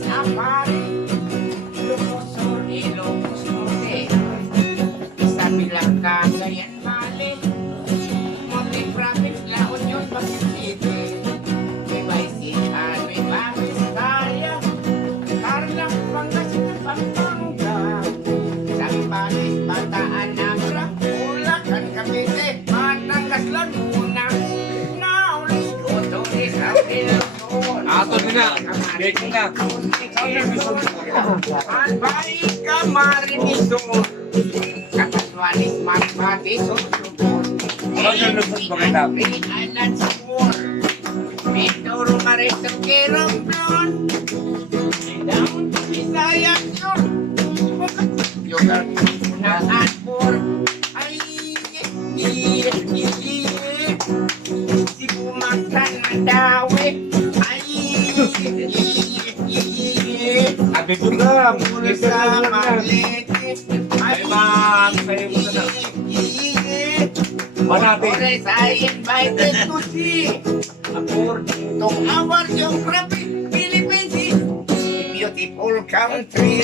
Zambales, Apare, Ilocos Sur, Ilocos Norte, Isabilang, Cagayan, Mali, Monte Province, La Union, Baguio City, Nueva Ecija, Nueva Vizcaya, Tarlac, Pangasinan, Pampanga, Zambales, Bataan, Abra, Bulacan, Cavite, Batangas, Laguna. Now let's go to Isabela. Ato na. Gaykin na. Albaika Marinison, Kapatwanis Magpati Susubon, Green Island Sport, Mindoro Maritang Kerongblon, Down to Visayas yun, Yugar na Anpor, ay, si Bumakan na Dawe, ay, Abi ko na. Pulsa Malete, ay, Manati. Ores, I invited to see according to our geography, Philippines is a beautiful country.